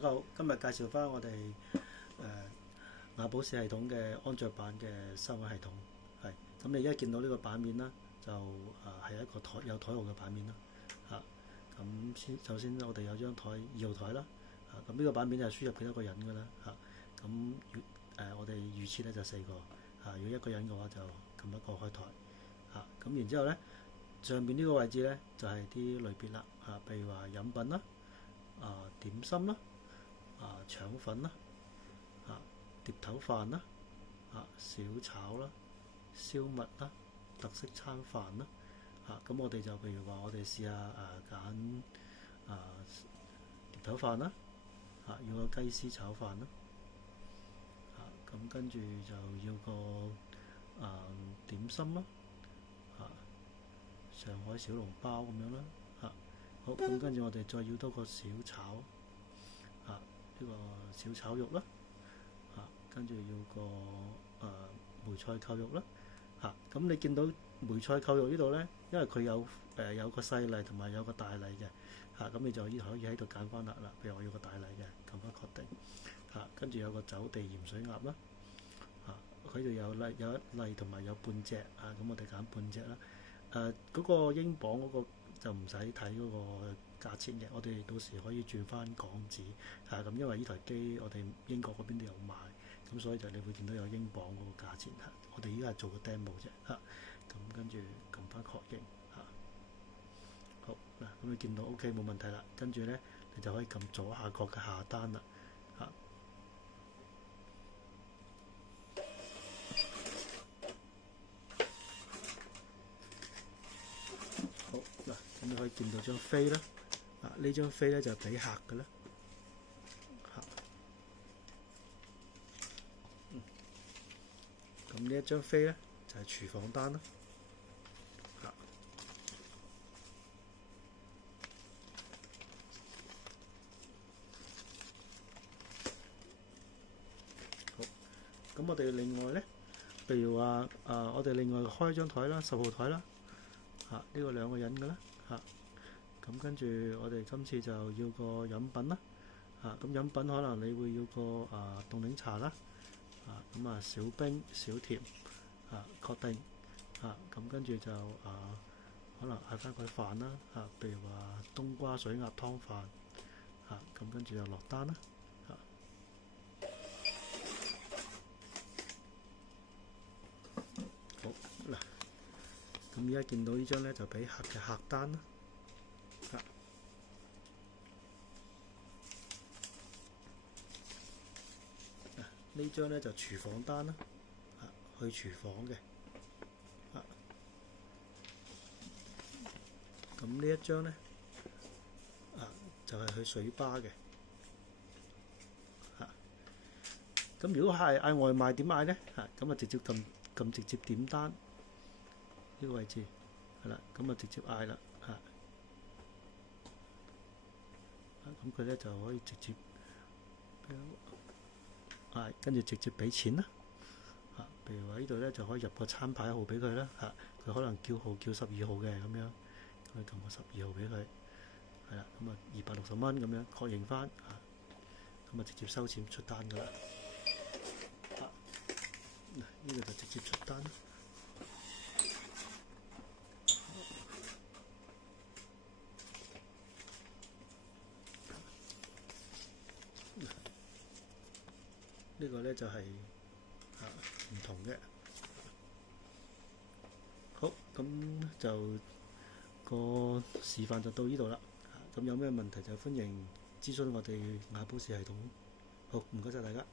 家好，今日介紹翻我哋雅寶士系統嘅安卓版嘅收銀系統。係咁，你而家見到呢個版面啦，就係一個有台號嘅版面啦。咁首先我哋有張台2號台啦。咁呢個版面係輸入幾多個人㗎啦。咁我哋預設咧就4個。如果一個人嘅話就撳一個開台。咁然之後咧，上邊呢個位置咧就係啲類別啦。譬如話飲品啦。點心啦，腸粉啦，碟頭飯啦，小炒啦，燒麥啦，特色餐飯啦。咁我哋就譬如話，我哋試下揀碟頭飯啦，要個雞絲炒飯啦。咁跟住就要個點心啦，上海小籠包咁樣啦。好，咁跟住我哋再要多個小炒，呢個小炒肉啦，跟住要個梅菜扣肉啦。咁你見到梅菜扣肉呢度咧，因為佢有個細粒同埋有個大粒嘅。咁你就可以喺度揀翻啦。譬如我要個大粒嘅，撳翻確定。跟住有個走地鹽水鴨啦。佢度有一粒同埋有半隻。咁我哋揀半隻啦。嗰個英鎊嗰個就唔使睇嗰個價錢嘅，我哋到時可以轉翻港紙。咁因為呢台機我哋英國嗰邊都有賣，咁所以就你會見到有英鎊嗰個價錢。我哋依家係做個 demo 啫。咁跟住撳翻確認。好嗱，咁你見到 OK 冇問題啦。跟住咧，你就可以撳左下角嘅下單啦。好嗱，咁你可以見到張飛啦。呢張飛咧就係俾客嘅啦。咁呢一張飛咧就係廚房單啦。好，咁我哋另外咧，譬如話我哋另外開張台啦，10號台啦。呢個2個人嘅啦。咁跟住我哋今次就要個飲品啦。咁飲品可能你會要個凍檸茶啦。咁小冰小甜。確定。咁跟住就可能嗌翻個飯啦。譬如話冬瓜水鴨湯飯。咁跟住就落單啦。好嗱，咁而家見到呢張咧就俾客嘅客單啦。呢張咧就廚房單啦。去廚房嘅。咁呢一張咧就係去水吧嘅。咁如果係嗌外賣點嗌咧？咁直接撳直接點單呢個位置係啦，咁直接嗌啦。咁佢咧就可以直接嗌，跟住直接俾錢啦。譬如話呢度咧就可以入個餐牌號俾佢啦。佢可能叫號叫12號嘅咁樣，咁你撳個12號俾佢，係啦，咁260蚊咁樣確認翻。咁直接收錢出單噶啦。呢個就直接出單。呢個咧就係唔同嘅。好，咁就個示範就到呢度啦。咁有咩問題就歡迎諮詢我哋雅寶士系統。好，唔該晒大家。